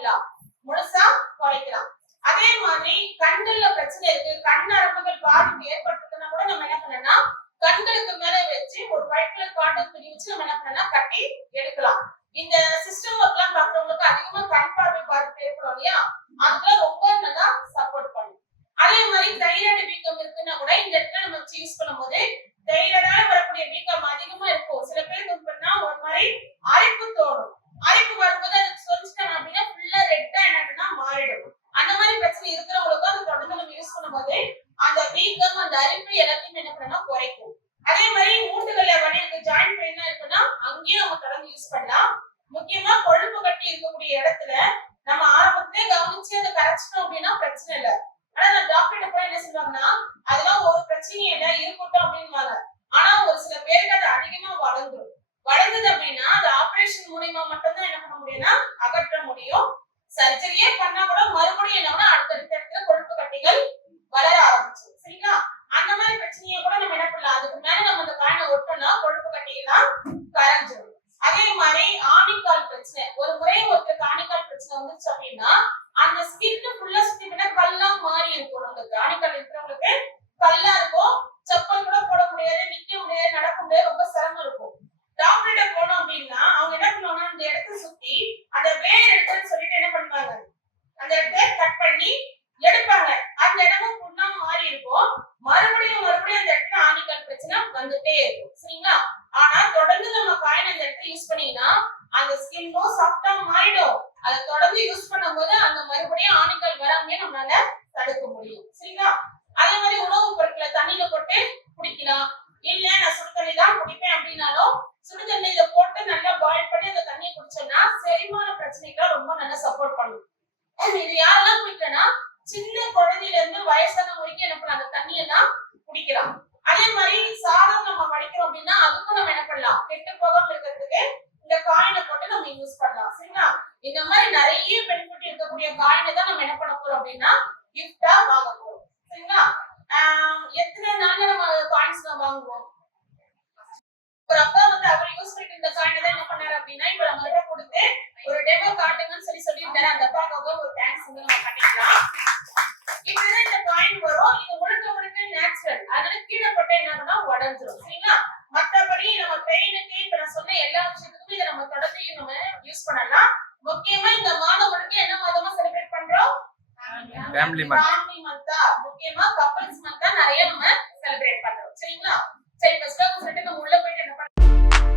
பண்ணலாம், முழுசா குறைக்கலாம். அதே மாதிரி கண்கள்ல பிரச்சனை இருக்கு, கண் நரம்புகள் பாதிப்பு ஏற்பட்டுதுன்னா கூட நம்ம என்ன பண்ணலாம், கண்களுக்கு மேல வச்சு ஒரு ஒயிட் கலர் காட்டன் துணி வச்சு நம்ம என்ன பண்ணலாம், கட்டி எடுக்கலாம். இந்த சிஸ்டம் ஒர்க் எல்லாம் பாக்குறவங்களுக்கு அதிகமா கண் பார்வை பாதிப்பு ஏற்படும் இல்லையா, அதுக்கெல்லாம் ரொம்ப நல்லா சப்போர்ட் பண்ணும். அதே மாதிரி தைராய்டு வீக்கம் இருக்குன்னா கூட இந்த இடத்துல நம்ம வச்சு யூஸ் பண்ணும்போது தைராய்டால வரக்கூடிய வீக்கம் அதிகமா இருக்கும். சில பேருக்கு பண்ணா ஒரு மாதிரி அரிப்பு தோணும், அரிப்பு வரும்போது அது சொல்லிட்டாங்க அப்படின்னா ஃபுல்லா ரெட்டா என்னன்னா மாறிடும். அந்த மாதிரி பிரச்சனை இருக்கிறவங்களுக்கு அது தொடர்ந்து நம்ம யூஸ் பண்ணும்போது அந்த வீக்கம் அந்த அரிப்பு எல்லாத்தையும் என்ன பண்ணணும், குறைக்கும். அதே மாதிரி மூட்டுகள்ல வலி இருக்கு, ஜாயிண்ட் பெயினா இருக்குன்னா அங்கேயும் நம்ம தொடர்ந்து யூஸ் பண்ணலாம். முக்கியமா கொழுப்பு கட்டி இருக்கக்கூடிய இடத்துல நம்ம ஆரம்பத்திலே கவனிச்சு அதை கரைச்சிட்டோம் அப்படின்னா பிரச்சனை இல்லை. ஆனா நான் டாக்டர்கிட்ட போய் என்ன சொல்லுவாங்கன்னா, அதெல்லாம் ஒரு பிரச்சனையும் இல்லை இருக்கட்டும் அப்படின்வாங்க. ஆனா ஒரு சில பேருக்கு அது அதிகமா வளர்ந்துடும். வளர்ந்தது அப்படின்னா அது ஆபரேஷன் மூலியமா மட்டும்தான் என்ன பண்ண முடியும்னா அகற்ற முடியும். சர்ஜரியே பண்ணா கூட மறுபடியும் என்னன்னா அடுத்தடுத்த இடத்துல கொழுப்பு கட்டிகள் வளர ஆரம்பிச்சிடும். சரிங்களா? அந்த மாதிரி பிரச்சனையை கூட நம்ம என்ன பண்ணலாம், அதுக்கு மேல நம்ம அந்த காயினை ஒட்டோம்னா கொழுப்பு கட்டிகள்லாம் கரைஞ்சிடும். அதே மாதிரி ஆணிக்கால் பிரச்சனை, ஒரு முறை ஒருத்தருக்கு ஆணிக்கால் பிரச்சனை வந்துச்சு அப்படின்னா அந்த ஸ்கின் ஃபுல்லா சுத்தி பண்ண கல்லா மாறி இருக்கும். நமக்கு ஆணிக்கால் இருக்கிறவங்களுக்கு கல்லா இருக்கும், செப்பல் கூட போட முடியாது, நிக்க முடியாது, நடக்க முடியாது, ரொம்ப சிரமம் இருக்கும். டாக்டர்கிட்ட போனோம் அப்படின்னா அவங்க என்ன பண்ணுவாங்கன்னா அந்த இடத்தை சுத்தி அந்த வேர் எடுத்துன்னு சொல்லிட்டு என்ன பண்ணுவாங்க, அந்த இடத்தை கட் பண்ணி எடுப்பாங்க. அந்த இடமும் புண்ணா மாறி இருக்கும், மறுபடியும் மறுபடியும் அந்த இடத்துல ஆணிக்கால் பிரச்சனை வந்துட்டே இருக்கும். சரிங்களா? ஆனா தொடர்ந்து நம்ம காயின் அந்த இடத்தை யூஸ் பண்ணீங்கன்னா அந்த ஸ்கின்னும் சாஃப்டா மாறிடும். அதை தொடர்ந்து யூஸ் பண்ணும்போது அந்த மறுபடியும் ஆணிக்கால் வராமலே நம்மளால தடுக்க முடியும். சரிங்களா? அதே மாதிரி உணவுப் பொருட்களை தண்ணியில போட்டு குடிக்கலாம். இல்ல நான் சுடு தண்ணி தான் குடிப்பேன் அப்படின்னாலும் சுடு தண்ணியில போட்டு நல்லா பாயில் பண்ணி அந்த தண்ணியை குடிச்சோம்னா செரிமான பிரச்சனைக்கு ரொம்ப நல்லா சப்போர்ட் பண்ணும். இது யாரெல்லாம் குடிக்கலன்னா சின்ன குழந்தையில இருந்து வயசான வரைக்கும் என்ன பண்ணலாம், அந்த தண்ணியெல்லாம் குடிக்கலாம். அதே மாதிரி சாதம் நம்ம வடிக்கிறோம் அப்படின்னா அதுக்கும் நம்ம என்ன பண்ணலாம், கெட்டு போகாம இருக்கிறதுக்கு இந்த காயினை போட்டு நம்ம யூஸ் பண்ணலாம். சரிங்களா? இந்த மாதிரி நிறைய பெனிஃபிட் இருக்கக்கூடிய காயினை தான் நம்ம என்ன பண்ண போறோம் அப்படின்னா கிஃப்டா வாங்க போறோம். சரிங்களா? எத்தனை நாள்ல நம்ம காயின்ஸ் வாங்குவோம்? ஒரு அப்பா வந்து அவர் யூஸ் பண்ணிட்டு இருந்த காயினை தான் என்ன பண்ணாரு அப்படின்னா இப்ப நம்ம கிட்ட கொடுத்து ஒரு டெமோ காட்டுங்கன்னு சொல்லியிருந்தாரு. அந்த அப்பாவுக்கு ஒரு தேங்க்ஸ் வந்து நம்ம பண்ணிக்கலாம். இப்படிதான் இந்த காயின் வரும். இது முழுக்க முழுக்க நேச்சுரல், அதனால கீழே போட்ட என்ன ஆகும்னா உடஞ்சிரும். சரிங்களா? மற்றபடி நம்ம பெயினுக்கு இப்ப நான் சொன்ன எல்லா விஷயத்துக்கும் இதை நம்ம தொடர்ந்து நம்ம யூஸ் பண்ணலாம். முக்கியமா இந்த மாதம் முழுக்க என்ன மாதமா செலிப்ரேட் பண்றோம்? Family month. முக்கியமா கப்பல்ஸ் மந்த் தான் நிறைய நம்ம